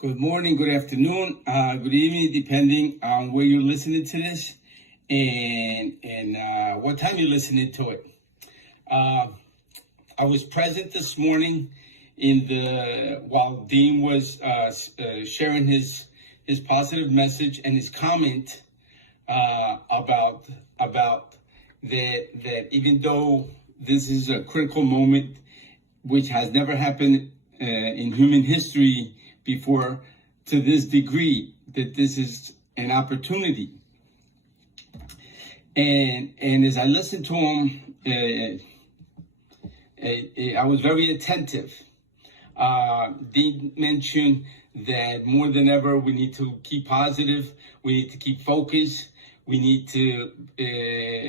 Good morning, good afternoon, good evening, depending on where you're listening to this and what time you're listening to it. I was present this morning while Dean was sharing his positive message and his comment about that even though this is a critical moment, which has never happened in human history before to this degree, that this is an opportunity. And as I listened to him, I was very attentive. Dean mentioned that more than ever, we need to keep positive. We need to keep focused. We need to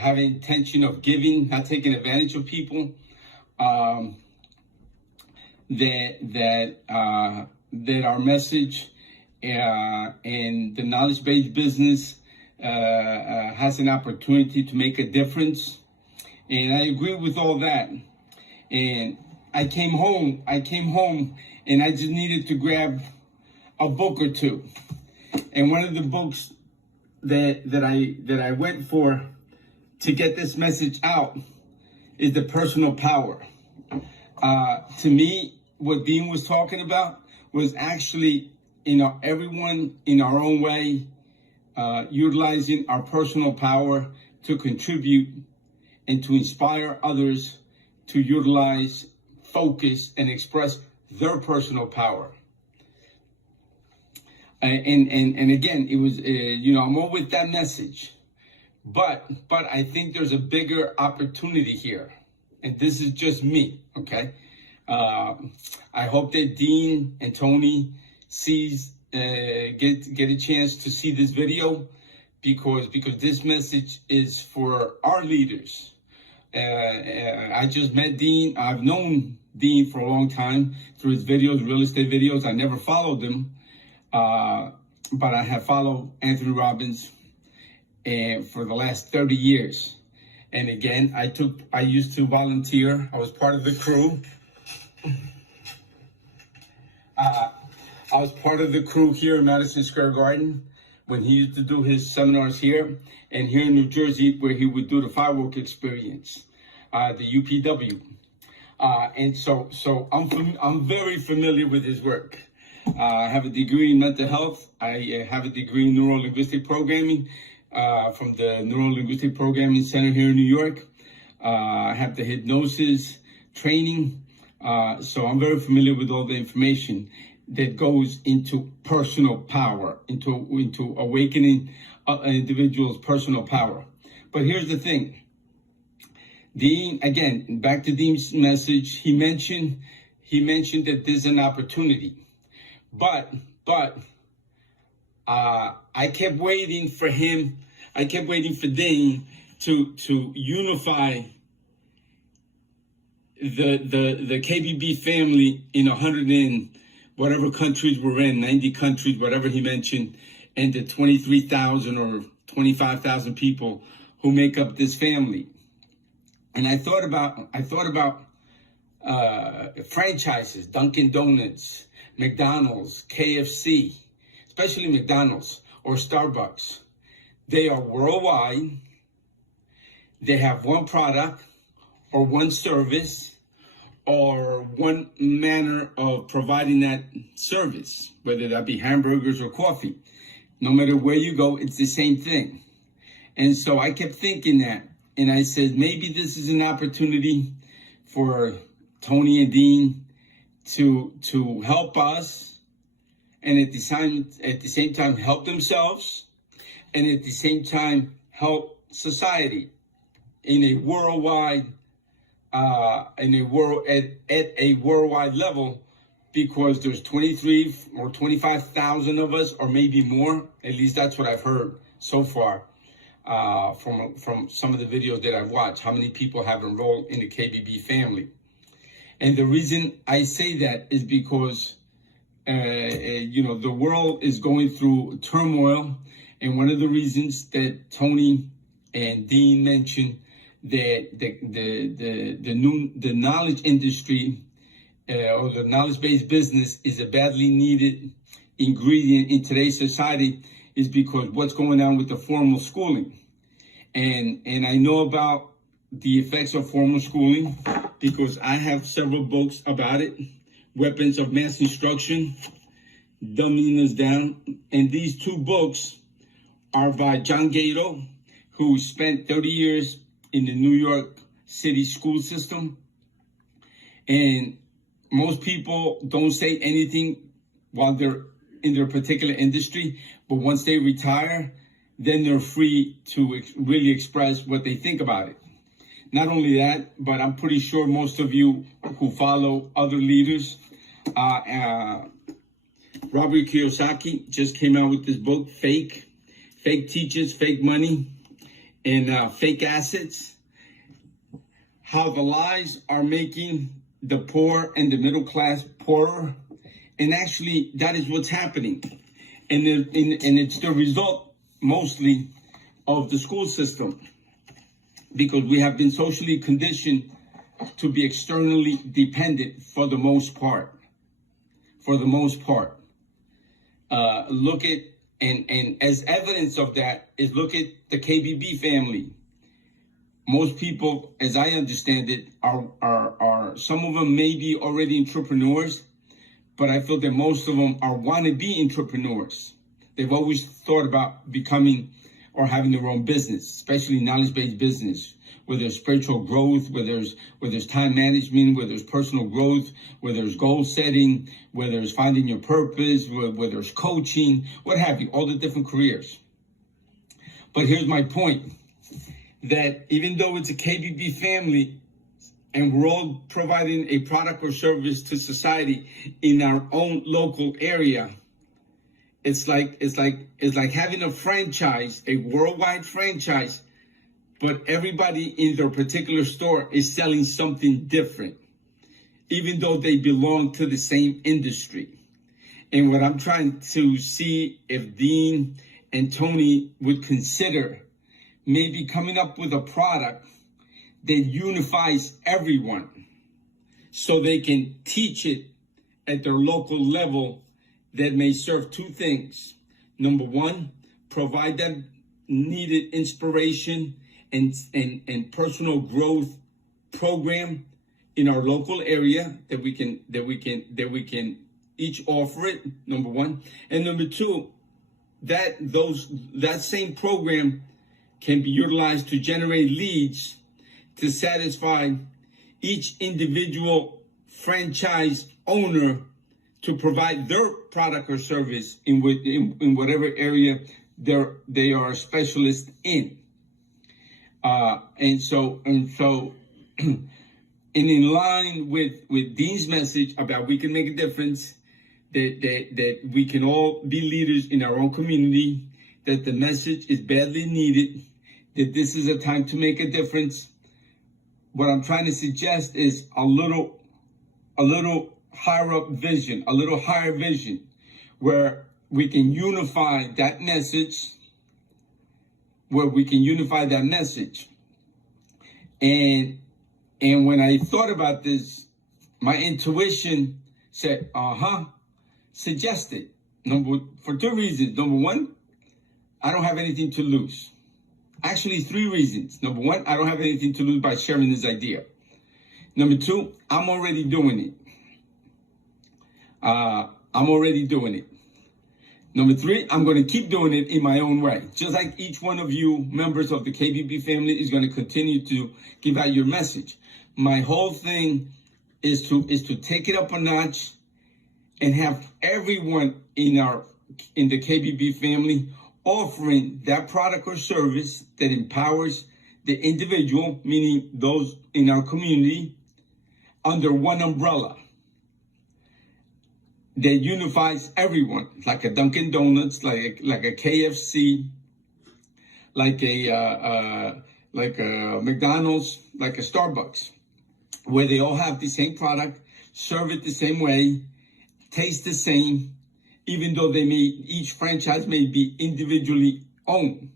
have an intention of giving, not taking advantage of people. That our message and the knowledge-based business has an opportunity to make a difference. And I agree with all that. And I came home and I just needed to grab a book or two. And one of the books that I went for to get this message out is The Personal Power. To me, what Dean was talking about was actually, everyone in our own way, utilizing our personal power to contribute and to inspire others to utilize, focus, and express their personal power. And again, it was, I'm all with that message, but I think there's a bigger opportunity here, and this is just me, okay? I hope that Dean and Tony get a chance to see this video because this message is for our leaders. I just met Dean. I've known Dean for a long time through his videos, real estate videos. I never followed them, but I have followed Anthony Robbins for the last 30 years. And again, I used to volunteer. I was part of the crew. I was part of the crew here in Madison Square Garden when he used to do his seminars here, and here in New Jersey where he would do the firework experience, the UPW. And so I'm very familiar with his work. I have a degree in mental health. I have a degree in neuro-linguistic programming from the Neuro-Linguistic Programming Center here in New York. I have the hypnosis training. So I'm very familiar with all the information that goes into personal power, into awakening an individual's personal power. But here's the thing. Dean, again, back to Dean's message, he mentioned that there's an opportunity. But I kept waiting for him. I kept waiting for Dean to unify the KBB family in 100 and whatever countries we're in, 90 countries, whatever he mentioned, and the 23,000 or 25,000 people who make up this family. And I thought about franchises, Dunkin' Donuts, McDonald's, KFC, especially McDonald's or Starbucks. They are worldwide. They have one product or one service or one manner of providing that service, whether that be hamburgers or coffee. No matter where you go, it's the same thing. And so I kept thinking that, and I said, maybe this is an opportunity for Tony and Dean to help us, and at the same time help themselves, and at the same time help society in a worldwide at a worldwide level, because there's 23 or 25,000 of us, or maybe more. At least that's what I've heard so far from some of the videos that I've watched, how many people have enrolled in the KBB family. And the reason I say that is because the world is going through turmoil, and one of the reasons that Tony and Dean mentioned that the knowledge industry or the knowledge-based business is a badly needed ingredient in today's society is because what's going on with the formal schooling. And I know about the effects of formal schooling because I have several books about it. Weapons of Mass Instruction, Dumbing Us Down. And these two books are by John Gato, who spent 30 years in the New York City school system. And most people don't say anything while they're in their particular industry, but once they retire, then they're free to really express what they think about it. Not only that, but I'm pretty sure most of you who follow other leaders, Robert Kiyosaki just came out with this book, Fake Teachers, Fake Money, and Fake Assets. How the lies are making the poor and the middle class poorer. And actually, that is what's happening. And it's the result, mostly, of the school system. Because we have been socially conditioned to be externally dependent for the most part. For the most part. Look at, and as evidence of that is look at the KBB family. Most people, as I understand it, are some of them may be already entrepreneurs, but I feel that most of them are wannabe entrepreneurs. They've always thought about becoming or having their own business, especially knowledge-based business, where there's spiritual growth, where there's time management, where there's personal growth, where there's goal setting, where there's finding your purpose, where there's coaching, what have you, all the different careers. But here's my point, that even though it's a KBB family and we're all providing a product or service to society in our own local area, it's like having a franchise, a worldwide franchise, but everybody in their particular store is selling something different, even though they belong to the same industry. And what I'm trying to see if Dean and Tony would consider maybe coming up with a product that unifies everyone so they can teach it at their local level that may serve two things. Number one, provide them needed inspiration and personal growth program in our local area that we can each offer it, number one. And number two, that same program can be utilized to generate leads to satisfy each individual franchise owner to provide their product or service in whatever area they are a specialist in. And so and in line with Dean's message about we can make a difference, that we can all be leaders in our own community, that the message is badly needed, that this is a time to make a difference. What I'm trying to suggest is a little higher up vision, a little higher vision, where we can unify that message, And when I thought about this, my intuition said, suggest it. For two reasons. Number one, I don't have anything to lose. Actually, three reasons. Number one, I don't have anything to lose by sharing this idea. Number two, I'm already doing it. Number three, I'm going to keep doing it in my own way. Just like each one of you members of the KBB family is going to continue to give out your message. My whole thing is to take it up a notch and have everyone in the KBB family offering that product or service that empowers the individual, meaning those in our community, under one umbrella that unifies everyone, like a Dunkin' Donuts, like a KFC, like a McDonald's, like a Starbucks, where they all have the same product, serve it the same way, taste the same, even though each franchise may be individually owned.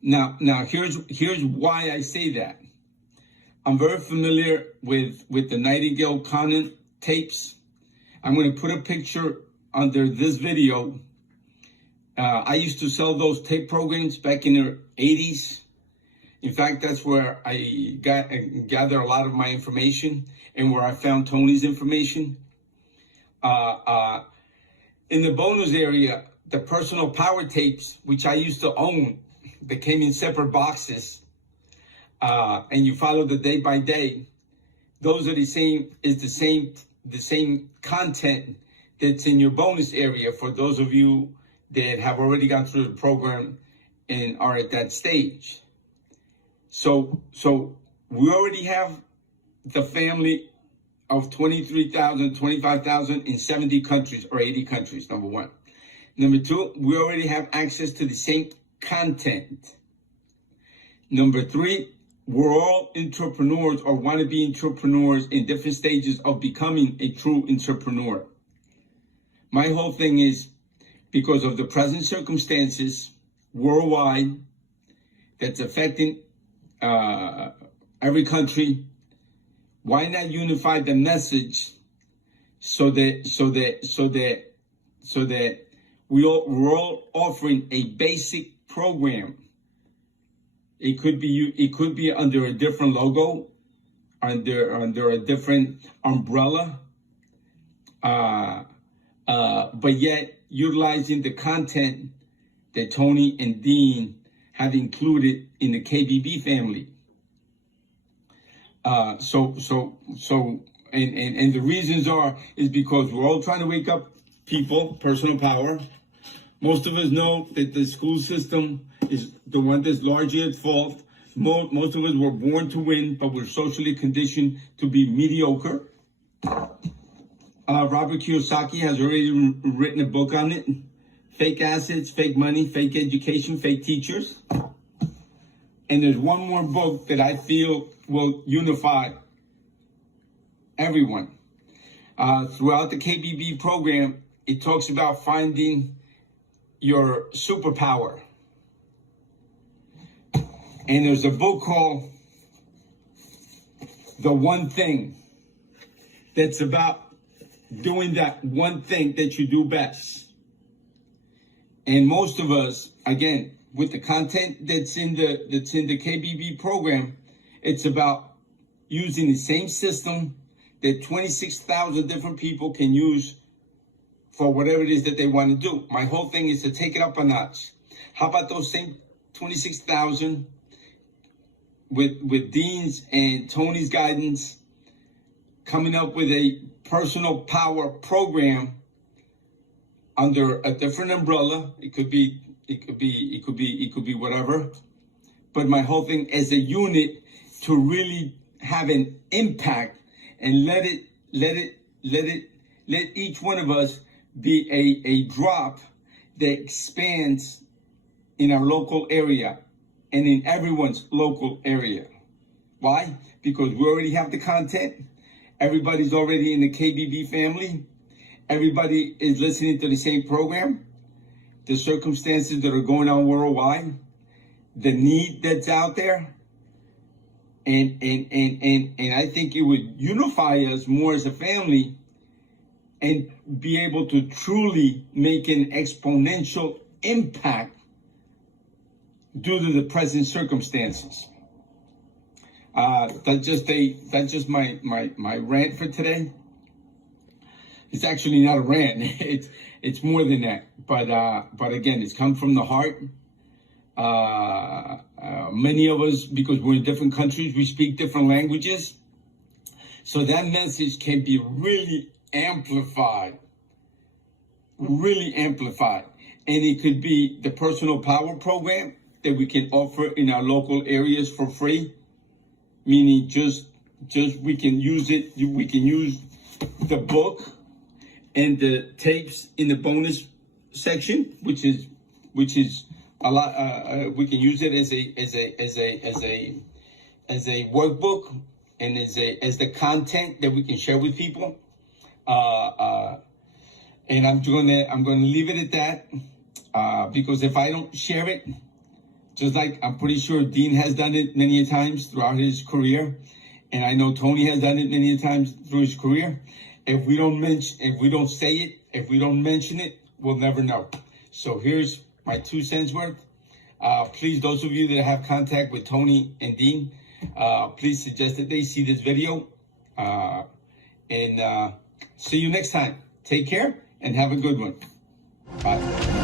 Now here's why I say that. I'm very familiar with the Nightingale Conant tapes. I'm going to put a picture under this video, I used to sell those tape programs back in the 80s. In fact, that's where I gather a lot of my information and where I found Tony's information. In the bonus area, the personal power tapes, which I used to own, they came in separate boxes, and you follow the day by day. Those are the same content that's in your bonus area for those of you that have already gone through the program and are at that stage. So we already have the family of 23,000, 25,000 in 70 countries or 80 countries, number one. Number two, we already have access to the same content. Number three, we're all entrepreneurs or want to be entrepreneurs in different stages of becoming a true entrepreneur. My whole thing is, because of the present circumstances worldwide that's affecting every country, why not unify the message so that we're all offering a basic program. It could be under a different logo, under a different umbrella, but yet utilizing the content that Tony and Dean have included in the KBB family. So the reasons is because we're all trying to wake up people, personal power. Most of us know that the school system is the one that's largely at fault. Most of us were born to win, but we're socially conditioned to be mediocre. Robert Kiyosaki has already written a book on it. Fake assets, fake money, fake education, fake teachers. And there's one more book that I feel will unify everyone. Throughout the KBB program, it talks about finding your superpower. And there's a book called The One Thing that's about doing that one thing that you do best. And most of us, again, with the content that's in the KBB program, it's about using the same system that 26,000 different people can use for whatever it is that they want to do. My whole thing is to take it up a notch. How about those same 26,000 with Dean's and Tony's guidance, coming up with a personal power program under a different umbrella? It could be whatever. But my whole thing as a unit to really have an impact and let each one of us be a drop that expands in our local area and in everyone's local area. Why? Because we already have the content. Everybody's already in the KBB family. Everybody is listening to the same program. The circumstances that are going on worldwide, the need that's out there. And I think it would unify us more as a family and be able to truly make an exponential impact due to the present circumstances. That's just my rant for today. It's actually not a rant. It's more than that. But again, it's come from the heart. Many of us, because we're in different countries, we speak different languages. So that message can be really amplified. And it could be the personal power program that we can offer in our local areas for free. Meaning just we can use it. We can use the book and the tapes in the bonus section, which is a lot. We can use it as a workbook and as the content that we can share with people. And I'm gonna leave it at that because if I don't share it, just like I'm pretty sure Dean has done it many times throughout his career, and I know Tony has done it many times through his career. If we don't say it If we don't mention it, we'll never know. So here's my 2 cents worth. Please, those of you that have contact with Tony and Dean, please suggest that they see this video. And see you next time. Take care and have a good one. Bye.